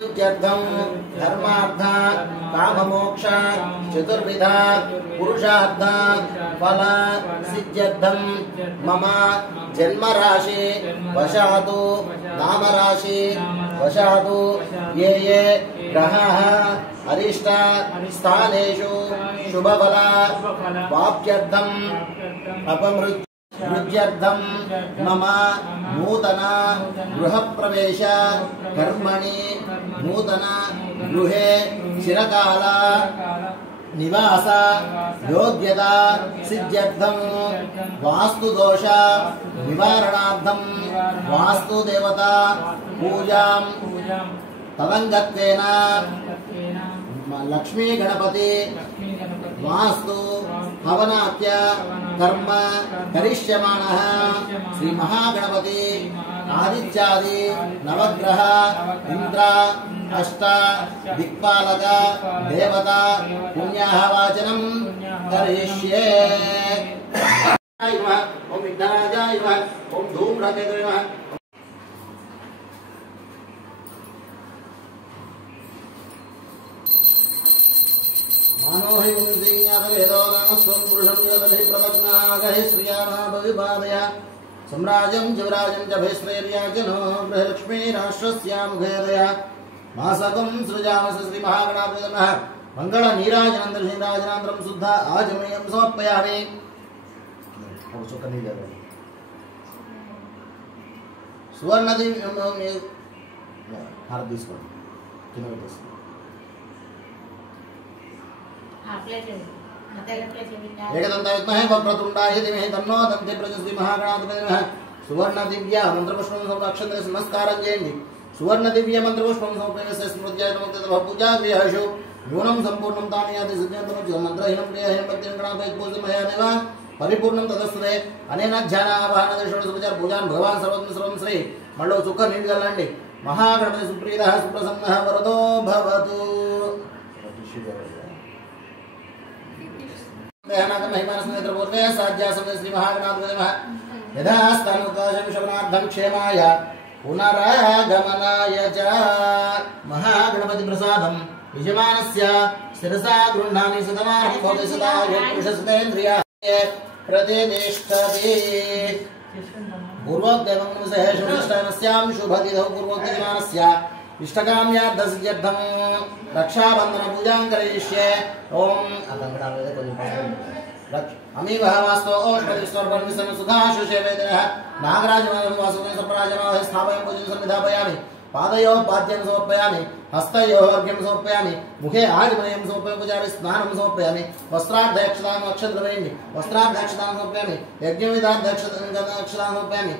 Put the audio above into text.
इत्यर्थं धर्मार्थ काममोक्ष चतुर्विधा पुरुषार्थ फल सिद्ध्यर्थं मम जन्मराशि वशातु नामराशि वशातु ये ये ग्रहाः अरिष्ट स्थानेषु शुभफल वाप्त्यर्थं अपमृत्यर्थं मम नूतन गृहप्रवेश कर्मणि नूतन गृहे चिरकाल निवास योग्यता सिद्ध्यर्थं वास्तुदोष निवारणार्थं वास्तुदेवता पूजां तदंगत्वेन लक्ष्मी गणपति वास्तु हवनाख्य कर्म करिष्यमाणः श्री महागणपति आदित्यादि नवग्रह इंद्र अष्ट दिक्पालक देवता पुण्याहवाचनं करिष्ये। ओम विघ्नराजाय नमः। ओम धूम्रकेतवे नमः। मानोहि मुनिज्ञातवेदो नामस्वं पुरुषं योदधि प्रदग्नागहि श्रियामहाभविपादय सम्राजं जविराजं च भैश्रैर्याजनो गृहलक्ष्मी राष्ट्रस्यामुखेदय मासकं सृजामस श्रीमहागणाधिपतये नमः। मङ्गलनीराजनं दर्शनीराजनान्तरं शुद्ध आजमनीयं समर्पयामि। सुवर्णदि हार తీసుకోండి కింద పెట్టేసి एकदंता विद्महे वक्रतुंडाय धीमहि तन्नो दन्ति प्रचोदयात् महागणाधिपतये नमः। सुवर्ण दिव्य मंत्रपुष्पं समक्षन्ते नमस्कारं చేయండి। सुवर्ण दिव्य मंत्रपुष्पं समर्पयामि स्मृत्याय नमः। पूजा गृहेषु न्यूनं संपूर्णं तानियाति सिद्ध्यन्तम् मंत्रहीनं क्रियाहीनं भक्तिं गणापयत् पूजमयानेव परिपूर्णं तदस्तुते अनेन ध्यानावाहन दर्शनोपचार पूजां भगवान् सर्वं श्री मळ्ळो सुख निंडगलंడి। महागणपति सुप्रीतः सुप्रसन्नः वरदो भवतु। महिमानस्मृतिपूर्वे साध्यासने श्री महागणाधिपतये नमः। यदा स्थानोत्काशं शमनार्थं क्षेमाय पुनरागमनाय च महागणपति प्रसादं यजमानस्य शिरसा गृह्णामि सतमानि भवति सदा पुरुषसुतेन्द्रियाय प्रतिष्ठति। पूर्वोक्तं नमस्यां शुभतिथौ पूर्वोक्तयजमानस्य इष्टकाम्यार्थसिद्ध्यर्थं रक्षाबंधन पूजां करिष्ये। ओम अमीवहवास्तो ओष्पतिस्वर्पन्विसन् सुखाशुषेवेदनः नागराजमानवासुदेव सप्राजमावह स्थापयामि पूजनं सन्निधापयामि। पादयोः पाद्यं समर्पयामि। हस्तयोः अर्घ्यं समर्पयामि। मुखे आचमनीयं समर्पयामि। पूजारि स्नानं समर्पयामि। वस्त्रार्धक्षतां अक्षद्रवेणि वस्त्रार्धक्षतां समर्पयामि। यज्ञविधार्धक्षतां समर्पयामि।